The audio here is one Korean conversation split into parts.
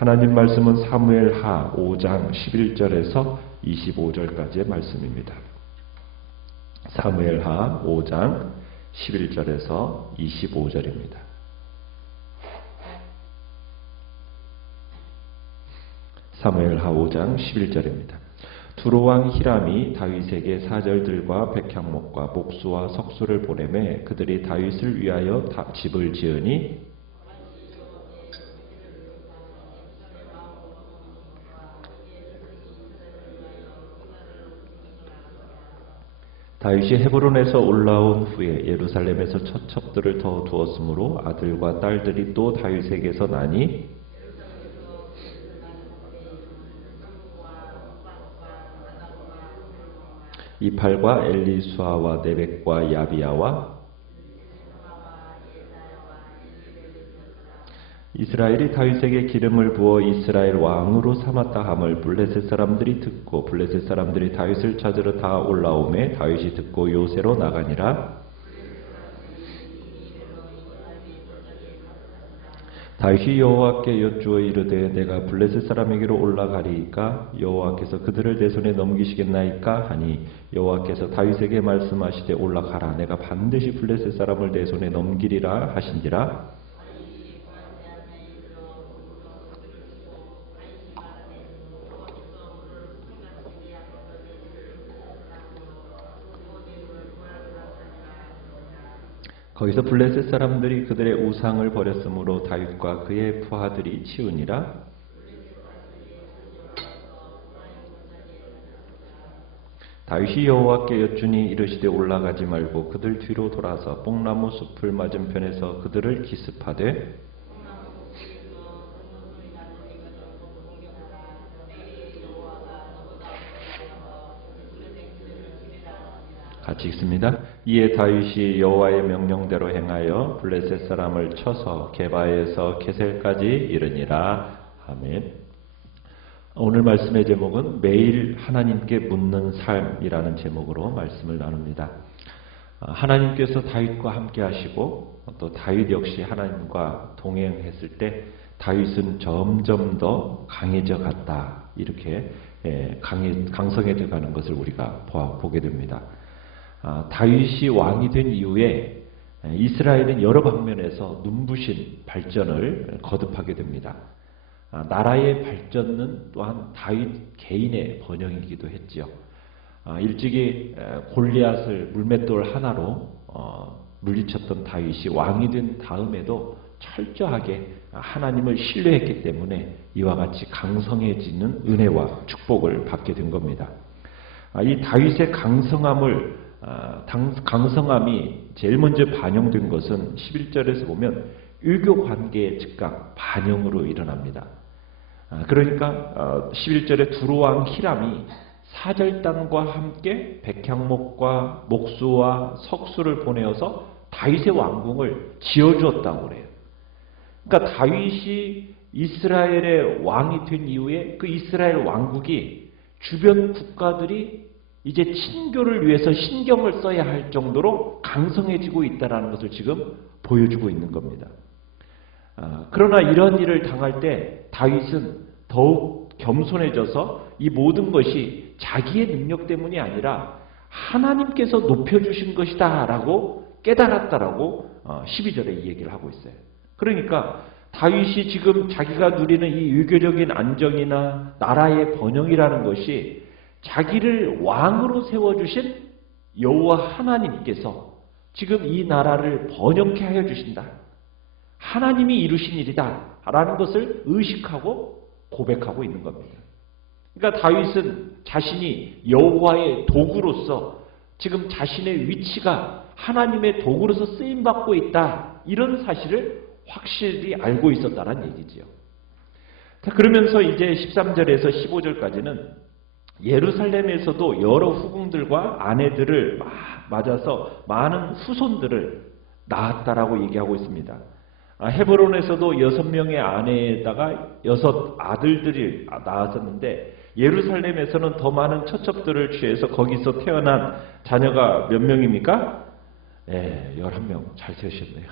하나님 말씀은 사무엘하 5장 11절에서 25절까지의 말씀입니다. 사무엘하 5장 11절에서 25절입니다. 사무엘하 5장 11절입니다. 두로왕 히람이 다윗에게 사절들과 백향목과 목수와 석수를 보내매 그들이 다윗을 위하여 집을 지으니 다윗이 헤브론에서 올라온 후에 예루살렘에서 처첩들을 더 두었으므로 아들과 딸들이 또 다윗에게서 나니 이팔과 엘리수아와 네벡과 야비야와 이스라엘이 다윗에게 기름을 부어 이스라엘 왕으로 삼았다 함을 블레셋 사람들이 듣고 블레셋 사람들이 다윗을 찾으러 다 올라오매 다윗이 듣고 요새로 나가니라. 다윗이 여호와께 여쭈어 이르되 내가 블레셋 사람에게로 올라가리이까 여호와께서 그들을 내 손에 넘기시겠나이까 하니 여호와께서 다윗에게 말씀하시되 올라가라 내가 반드시 블레셋 사람을 내 손에 넘기리라 하신지라. 거기서 블레셋 사람들이 그들의 우상을 버렸으므로 다윗과 그의 부하들이 치우니라. 다윗이 여호와께 여쭈니 이르시되 올라가지 말고 그들 뒤로 돌아서 뽕나무 숲을 맞은편에서 그들을 기습하되 같이 읽습니다. 이에 다윗이 여호와의 명령대로 행하여 블레셋 사람을 쳐서 게바에서 게셀까지 이르니라. 아멘. 오늘 말씀의 제목은 매일 하나님께 묻는 삶이라는 제목으로 말씀을 나눕니다. 하나님께서 다윗과 함께 하시고 또 다윗 역시 하나님과 동행했을 때 다윗은 점점 더 강해져 갔다. 이렇게 강성해져 가는 것을 우리가 보게 됩니다. 다윗이 왕이 된 이후에 이스라엘은 여러 방면에서 눈부신 발전을 거듭하게 됩니다. 나라의 발전은 또한 다윗 개인의 번영이기도 했지요. 일찍이 골리앗을 물맷돌 하나로 물리쳤던 다윗이 왕이 된 다음에도 철저하게 하나님을 신뢰했기 때문에 이와 같이 강성해지는 은혜와 축복을 받게 된 겁니다. 이 다윗의 강성함이 제일 먼저 반영된 것은 11절에서 보면 유교 관계의 즉각 반영으로 일어납니다. 그러니까 11절에 두로왕 히람이 사절단과 함께 백향목과 목수와 석수를 보내어서 다윗의 왕궁을 지어주었다고 그래요. 그러니까 다윗이 이스라엘의 왕이 된 이후에 그 이스라엘 왕국이 주변 국가들이 이제 친교를 위해서 신경을 써야 할 정도로 강성해지고 있다는 것을 지금 보여주고 있는 겁니다. 그러나 이런 일을 당할 때 다윗은 더욱 겸손해져서 이 모든 것이 자기의 능력 때문이 아니라 하나님께서 높여주신 것이다 라고 깨달았다라고 12절에 이 얘기를 하고 있어요. 그러니까 다윗이 지금 자기가 누리는 이 유교적인 안정이나 나라의 번영이라는 것이 자기를 왕으로 세워주신 여호와 하나님께서 지금 이 나라를 번영케 하여 주신다. 하나님이 이루신 일이다 라는 것을 의식하고 고백하고 있는 겁니다. 그러니까 다윗은 자신이 여호와의 도구로서 지금 자신의 위치가 하나님의 도구로서 쓰임받고 있다. 이런 사실을 확실히 알고 있었다는 얘기지요. 그러면서 이제 13절에서 15절까지는 예루살렘에서도 여러 후궁들과 아내들을 맞아서 많은 후손들을 낳았다라고 얘기하고 있습니다. 헤브론에서도 6명의 아내에다가 6 아들들이 낳았었는데 예루살렘에서는 더 많은 처첩들을 취해서 거기서 태어난 자녀가 몇 명입니까? 11명. 잘 세우셨네요.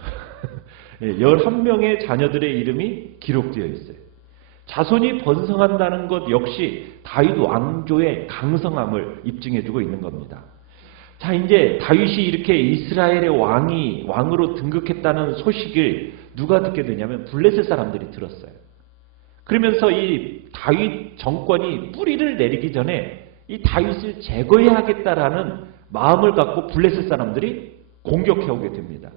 11명의 자녀들의 이름이 기록되어 있어요. 자손이 번성한다는 것 역시 다윗 왕조의 강성함을 입증해주고 있는 겁니다. 자, 이제 다윗이 이렇게 이스라엘의 왕으로 등극했다는 소식을 누가 듣게 되냐면 블레셋 사람들이 들었어요. 그러면서 이 다윗 정권이 뿌리를 내리기 전에 이 다윗을 제거해야겠다라는 마음을 갖고 블레셋 사람들이 공격해오게 됩니다.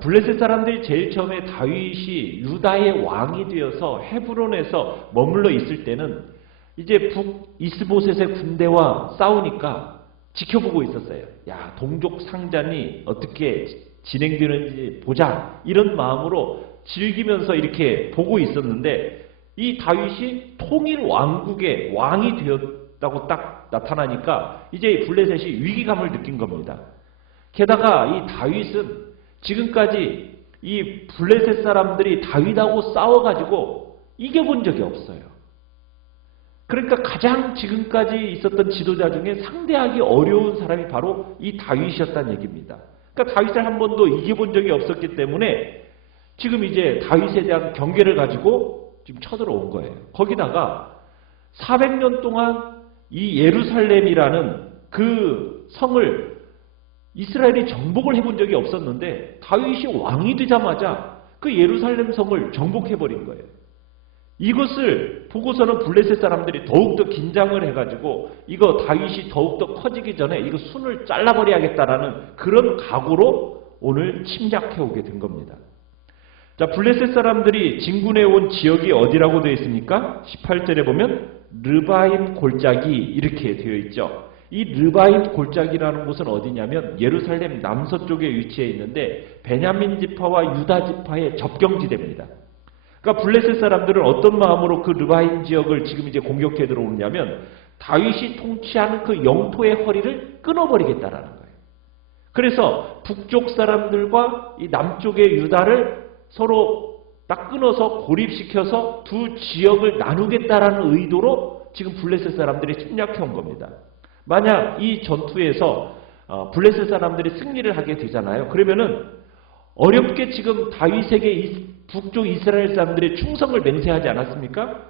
블레셋 사람들이 제일 처음에 다윗이 유다의 왕이 되어서 헤브론에서 머물러 있을 때는 이제 북이스보셋의 군대와 싸우니까 지켜보고 있었어요. 야, 동족 상잔이 어떻게 진행되는지 보자, 이런 마음으로 즐기면서 이렇게 보고 있었는데, 이 다윗이 통일 왕국의 왕이 되었다고 딱 나타나니까 이제 블레셋이 위기감을 느낀 겁니다. 게다가 이 다윗은 지금까지 이 블레셋 사람들이 다윗하고 싸워가지고 이겨본 적이 없어요. 그러니까 가장 지금까지 있었던 지도자 중에 상대하기 어려운 사람이 바로 이 다윗이었다는 얘기입니다. 그러니까 다윗을 한 번도 이겨본 적이 없었기 때문에 지금 이제 다윗에 대한 경계를 가지고 지금 쳐들어온 거예요. 거기다가 400년 동안 이 예루살렘이라는 그 성을 이스라엘이 정복을 해본 적이 없었는데 다윗이 왕이 되자마자 그 예루살렘 성을 정복해버린 거예요. 이것을 보고서는 블레셋 사람들이 더욱더 긴장을 해가지고 이거 다윗이 더욱더 커지기 전에 이거 순을 잘라버려야겠다라는 그런 각오로 오늘 침략해오게 된 겁니다. 자, 블레셋 사람들이 진군해 온 지역이 어디라고 되어 있습니까? 18절에 보면 르바임 골짜기 이렇게 되어 있죠. 이 르바임 골짜기라는 곳은 어디냐면 예루살렘 남서쪽에 위치해 있는데 베냐민 지파와 유다 지파의 접경지대입니다. 그러니까 블레셋 사람들은 어떤 마음으로 그 르바임 지역을 지금 이제 공격해 들어오냐면 다윗이 통치하는 그 영토의 허리를 끊어버리겠다라는 거예요. 그래서 북쪽 사람들과 이 남쪽의 유다를 서로 딱 끊어서 고립시켜서 두 지역을 나누겠다라는 의도로 지금 블레셋 사람들이 침략해 온 겁니다. 만약 이 전투에서 블레셋 사람들이 승리를 하게 되잖아요. 그러면은 어렵게 지금 다윗에게 북쪽 이스라엘 사람들이 충성을 맹세하지 않았습니까?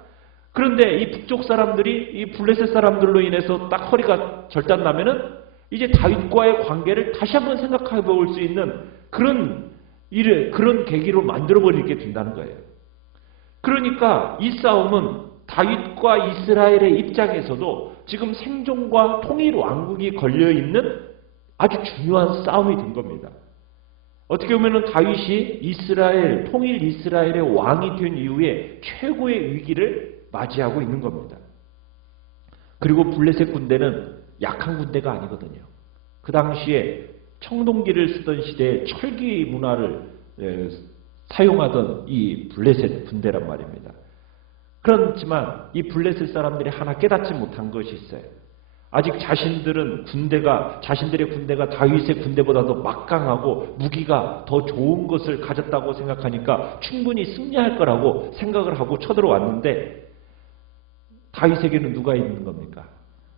그런데 이 북쪽 사람들이 이 블레셋 사람들로 인해서 딱 허리가 절단나면은 이제 다윗과의 관계를 다시 한번 생각해 볼 수 있는 그런 계기로 만들어버리게 된다는 거예요. 그러니까 이 싸움은 다윗과 이스라엘의 입장에서도 지금 생존과 통일 왕국이 걸려있는 아주 중요한 싸움이 된 겁니다. 어떻게 보면 다윗이 통일 이스라엘의 왕이 된 이후에 최고의 위기를 맞이하고 있는 겁니다. 그리고 블레셋 군대는 약한 군대가 아니거든요. 그 당시에 청동기를 쓰던 시대에 철기 문화를 사용하던 이 블레셋 군대란 말입니다. 그렇지만 이 블레셋 사람들이 하나 깨닫지 못한 것이 있어요. 아직 자신들의 군대가 다윗의 군대보다도 막강하고 무기가 더 좋은 것을 가졌다고 생각하니까 충분히 승리할 거라고 생각을 하고 쳐들어왔는데 다윗에게는 누가 있는 겁니까?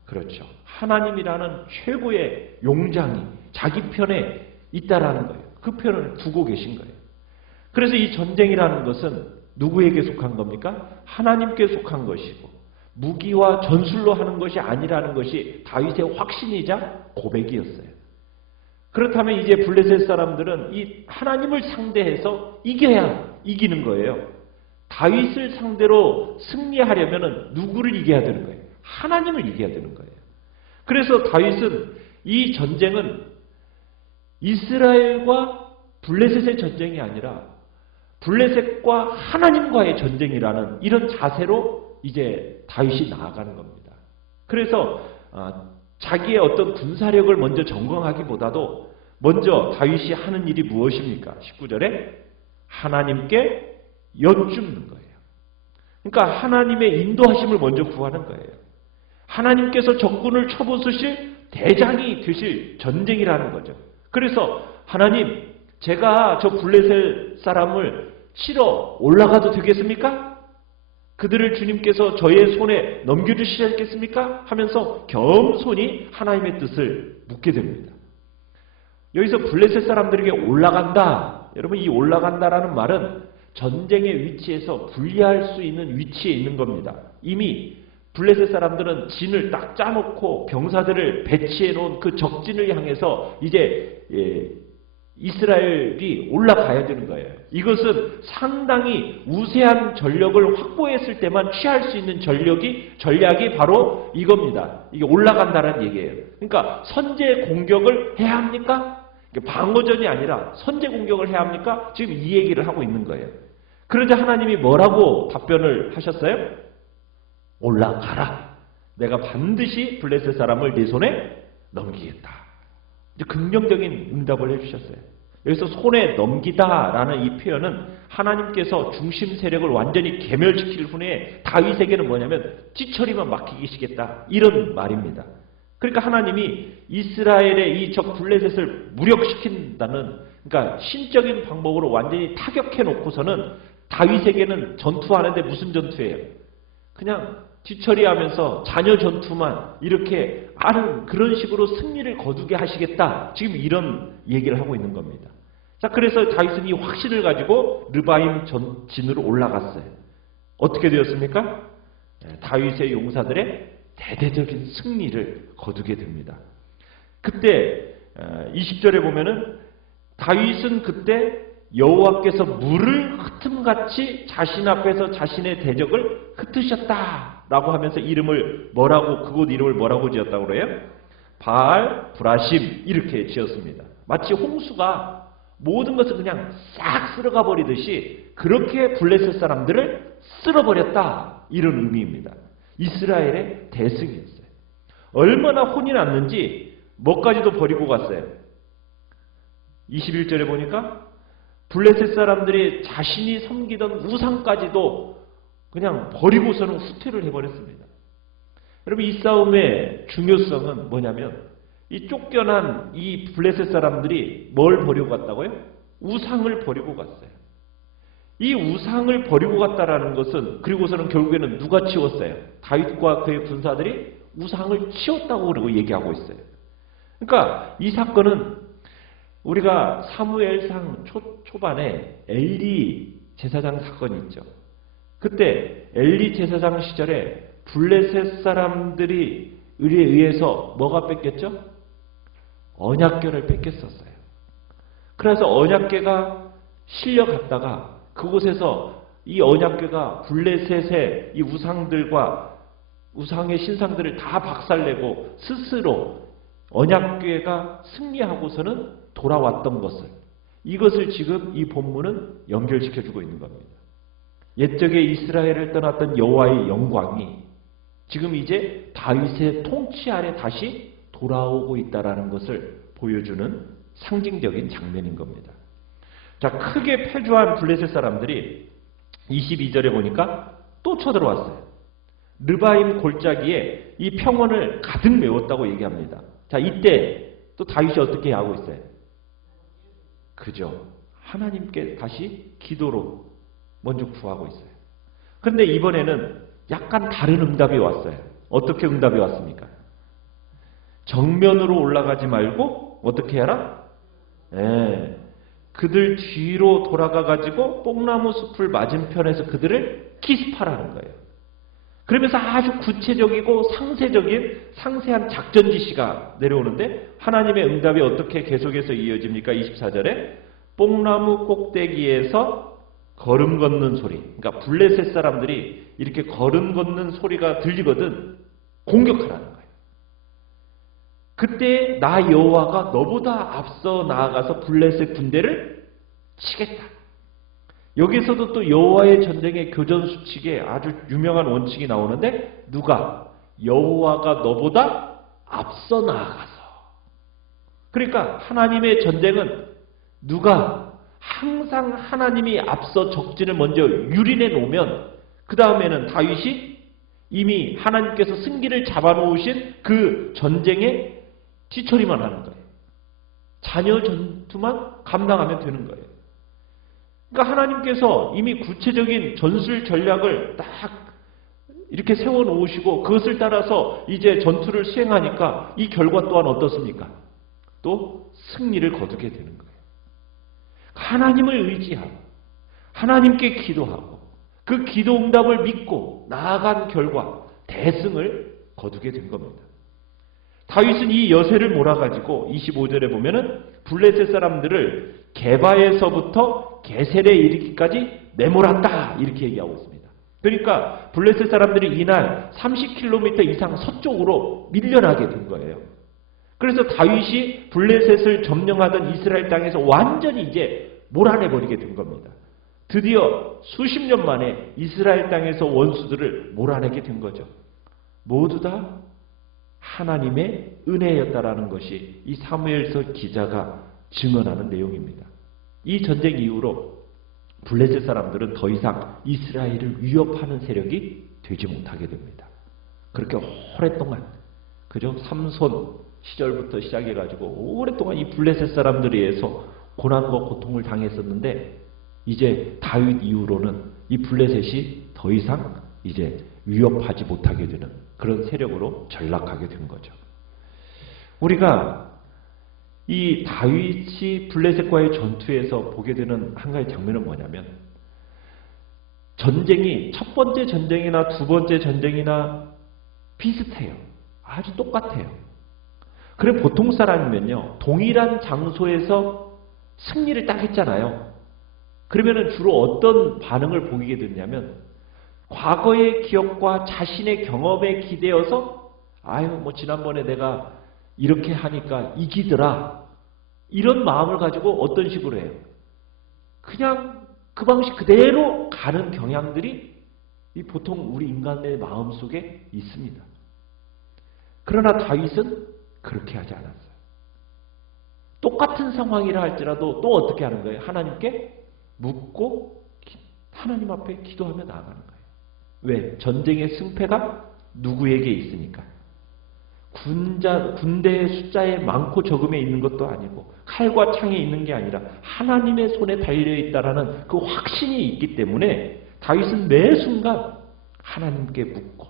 그렇죠. 하나님이라는 최고의 용장이 자기 편에 있다라는 거예요. 그 편을 두고 계신 거예요. 그래서 이 전쟁이라는 것은 누구에게 속한 겁니까? 하나님께 속한 것이고 무기와 전술로 하는 것이 아니라는 것이 다윗의 확신이자 고백이었어요. 그렇다면 이제 블레셋 사람들은 이 하나님을 상대해서 이겨야 이기는 거예요. 다윗을 상대로 승리하려면 누구를 이겨야 되는 거예요? 하나님을 이겨야 되는 거예요. 그래서 다윗은 이 전쟁은 이스라엘과 블레셋의 전쟁이 아니라 블레셋과 하나님과의 전쟁이라는 이런 자세로 이제 다윗이 나아가는 겁니다. 그래서 자기의 어떤 군사력을 먼저 점검하기보다도 먼저 다윗이 하는 일이 무엇입니까? 19절에 하나님께 여쭙는 거예요. 그러니까 하나님의 인도하심을 먼저 구하는 거예요. 하나님께서 적군을 쳐부수실 대장이 되실 전쟁이라는 거죠. 그래서 하나님, 제가 저 블레셋 사람을 치러 올라가도 되겠습니까? 그들을 주님께서 저의 손에 넘겨주시겠습니까? 하면서 겸손히 하나님의 뜻을 묻게 됩니다. 여기서 블레셋 사람들에게 올라간다. 여러분, 이 올라간다라는 말은 전쟁의 위치에서 분리할 수 있는 위치에 있는 겁니다. 이미 블레셋 사람들은 진을 딱 짜놓고 병사들을 배치해 놓은 그 적진을 향해서 이제 이스라엘이 올라가야 되는 거예요. 이것은 상당히 우세한 전력을 확보했을 때만 취할 수 있는 전략이 바로 이겁니다. 이게 올라간다는 얘기예요. 그러니까 선제 공격을 해야 합니까? 방어전이 아니라 선제 공격을 해야 합니까? 지금 이 얘기를 하고 있는 거예요. 그러자 하나님이 뭐라고 답변을 하셨어요? 올라가라. 내가 반드시 블레셋 사람을 네 손에 넘기겠다. 이제 긍정적인 응답을 해주셨어요. 여기서 손에 넘기다라는 이 표현은 하나님께서 중심 세력을 완전히 괴멸시킬 후에 다윗에게는 뭐냐면 찌처리만 맡기시겠다 이런 말입니다. 그러니까 하나님이 이스라엘의 이 적 블레셋을 무력시킨다는, 그러니까 신적인 방법으로 완전히 타격해 놓고서는 다윗에게는 전투하는데 무슨 전투예요? 그냥 뒤처리하면서 자녀 전투만 이렇게 하는 그런 식으로 승리를 거두게 하시겠다. 지금 이런 얘기를 하고 있는 겁니다. 자, 그래서 다윗은 이 확신을 가지고 르바임 진으로 올라갔어요. 어떻게 되었습니까? 다윗의 용사들의 대대적인 승리를 거두게 됩니다. 그때 20절에 보면은 다윗은 그때 여호와께서 물을 흩음같이 자신 앞에서 자신의 대적을 흩으셨다라고 하면서 이름을 뭐라고, 그곳 이름을 뭐라고 지었다고 그래요? 바알 브라심 이렇게 지었습니다. 마치 홍수가 모든 것을 그냥 싹 쓸어가 버리듯이 그렇게 블레셋 사람들을 쓸어버렸다 이런 의미입니다. 이스라엘의 대승이었어요. 얼마나 혼이 났는지 뭐까지도 버리고 갔어요. 21절에 보니까 블레셋 사람들이 자신이 섬기던 우상까지도 그냥 버리고서는 후퇴를 해버렸습니다. 여러분, 이 싸움의 중요성은 뭐냐면 이 쫓겨난 이 블레셋 사람들이 뭘 버리고 갔다고요? 우상을 버리고 갔어요. 이 우상을 버리고 갔다라는 것은, 그리고서는 결국에는 누가 치웠어요? 다윗과 그의 군사들이 우상을 치웠다고 그러고 얘기하고 있어요. 그러니까 이 사건은 우리가 사무엘상 초반에 엘리 제사장 사건이 있죠. 그때 엘리 제사장 시절에 블레셋 사람들이 의해서 뭐가 뺏겼죠? 언약궤를 뺏겼었어요. 그래서 언약궤가 실려갔다가 그곳에서 이 언약궤가 블레셋의 이 우상들과 우상의 신상들을 다 박살내고 스스로 언약궤가 승리하고서는 돌아왔던 것을, 이것을 지금 이 본문은 연결시켜주고 있는 겁니다. 옛적에 이스라엘을 떠났던 여호와의 영광이 지금 이제 다윗의 통치 아래 다시 돌아오고 있다는 것을 보여주는 상징적인 장면인 겁니다. 자, 크게 패주한 블레셋 사람들이 22절에 보니까 또 쳐들어왔어요. 르바임 골짜기에 이 평원을 가득 메웠다고 얘기합니다. 자, 이때 또 다윗이 어떻게 하고 있어요? 그죠? 하나님께 다시 기도로 먼저 구하고 있어요. 그런데 이번에는 약간 다른 응답이 왔어요. 어떻게 응답이 왔습니까? 정면으로 올라가지 말고 어떻게 해라? 그들 뒤로 돌아가가지고 뽕나무 숲을 맞은편에서 그들을 기습하라는 거예요. 그러면서 아주 구체적이고 상세한 작전 지시가 내려오는데 하나님의 응답이 어떻게 계속해서 이어집니까? 24절에 뽕나무 꼭대기에서 걸음 걷는 소리, 그러니까 블레셋 사람들이 이렇게 걸음 걷는 소리가 들리거든 공격하라는 거예요. 그때 나 여호와가 너보다 앞서 나아가서 블레셋 군대를 치겠다. 여기서도 또 여호와의 전쟁의 교전 수칙에 아주 유명한 원칙이 나오는데, 누가? 여호와가 너보다 앞서 나아가서. 그러니까 하나님의 전쟁은 누가? 항상 하나님이 앞서 적진을 먼저 유린해 놓으면 그 다음에는 다윗이 이미 하나님께서 승기를 잡아놓으신 그 전쟁에 뒤처리만 하는 거예요. 자녀 전투만 감당하면 되는 거예요. 그러니까 하나님께서 이미 구체적인 전술 전략을 딱 이렇게 세워놓으시고 그것을 따라서 이제 전투를 수행하니까 이 결과 또한 어떻습니까? 또 승리를 거두게 되는 거예요. 하나님을 의지하고 하나님께 기도하고 그 기도 응답을 믿고 나아간 결과 대승을 거두게 된 겁니다. 다윗은 이 여세를 몰아가지고 25절에 보면은 블레셋 사람들을 게바에서부터 게셀에 이르기까지 내몰았다 이렇게 얘기하고 있습니다. 그러니까 블레셋 사람들이 이날 30km 이상 서쪽으로 밀려나게 된 거예요. 그래서 다윗이 블레셋을 점령하던 이스라엘 땅에서 완전히 이제 몰아내버리게 된 겁니다. 드디어 수십 년 만에 이스라엘 땅에서 원수들을 몰아내게 된 거죠. 모두 다 하나님의 은혜였다라는 것이 이 사무엘서 기자가 증언하는 내용입니다. 이 전쟁 이후로 블레셋 사람들은 더 이상 이스라엘을 위협하는 세력이 되지 못하게 됩니다. 그렇게 오랫동안 그죠? 삼손 시절부터 시작해가지고 오랫동안 이 블레셋 사람들에 의해서 고난과 고통을 당했었는데 이제 다윗 이후로는 이 블레셋이 더 이상 이제 위협하지 못하게 되는 그런 세력으로 전락하게 된 거죠. 우리가 이 다윗이 블레셋과의 전투에서 보게 되는 한 가지 장면은 뭐냐면 전쟁이 첫 번째 전쟁이나 두 번째 전쟁이나 비슷해요. 아주 똑같아요. 그래 보통 사람이면요. 동일한 장소에서 승리를 딱 했잖아요. 그러면은 주로 어떤 반응을 보이게 되냐면 과거의 기억과 자신의 경험에 기대어서 아유 뭐 지난번에 내가 이렇게 하니까 이기더라 이런 마음을 가지고 어떤 식으로 해요? 그냥 그 방식 그대로 가는 경향들이 보통 우리 인간의 마음속에 있습니다. 그러나 다윗은 그렇게 하지 않았어요. 똑같은 상황이라 할지라도 또 어떻게 하는 거예요? 하나님께 묻고 하나님 앞에 기도하며 나아가는 거예요. 왜? 전쟁의 승패가 누구에게 있으니까. 군대의 숫자에 많고 적음에 있는 것도 아니고 칼과 창에 있는 게 아니라 하나님의 손에 달려있다라는 그 확신이 있기 때문에 다윗은 매 순간 하나님께 묻고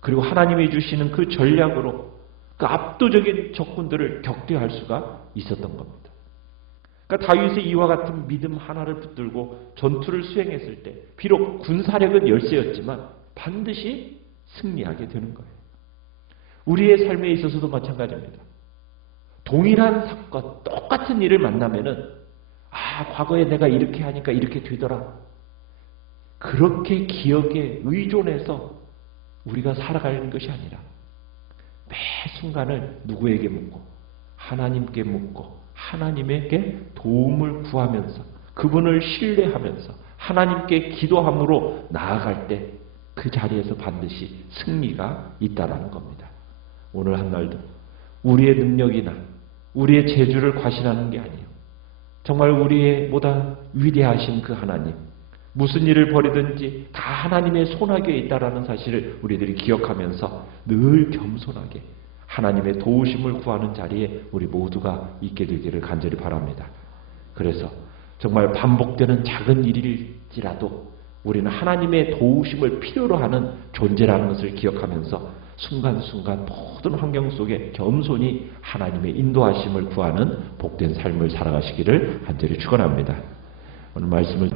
그리고 하나님이 주시는 그 전략으로 그 압도적인 적군들을 격퇴할 수가 있었던 겁니다. 그러니까 다윗의 이와 같은 믿음 하나를 붙들고 전투를 수행했을 때 비록 군사력은 열세였지만 반드시 승리하게 되는 거예요. 우리의 삶에 있어서도 마찬가지입니다. 동일한 사건, 똑같은 일을 만나면은 과거에 내가 이렇게 하니까 이렇게 되더라. 그렇게 기억에 의존해서 우리가 살아가는 것이 아니라 매 순간을 누구에게 묻고 하나님께 묻고 하나님에게 도움을 구하면서 그분을 신뢰하면서 하나님께 기도함으로 나아갈 때 그 자리에서 반드시 승리가 있다라는 겁니다. 오늘 한 날도 우리의 능력이나 우리의 재주를 과신하는 게 아니에요. 정말 우리의 보다 위대하신 그 하나님, 무슨 일을 벌이든지 다 하나님의 손아귀에 있다라는 사실을 우리들이 기억하면서 늘 겸손하게 하나님의 도우심을 구하는 자리에 우리 모두가 있게 되기를 간절히 바랍니다. 그래서 정말 반복되는 작은 일일지라도 우리는 하나님의 도우심을 필요로 하는 존재라는 것을 기억하면서 순간순간 모든 환경 속에 겸손히 하나님의 인도하심을 구하는 복된 삶을 살아가시기를 간절히 축원합니다. 오늘 말씀을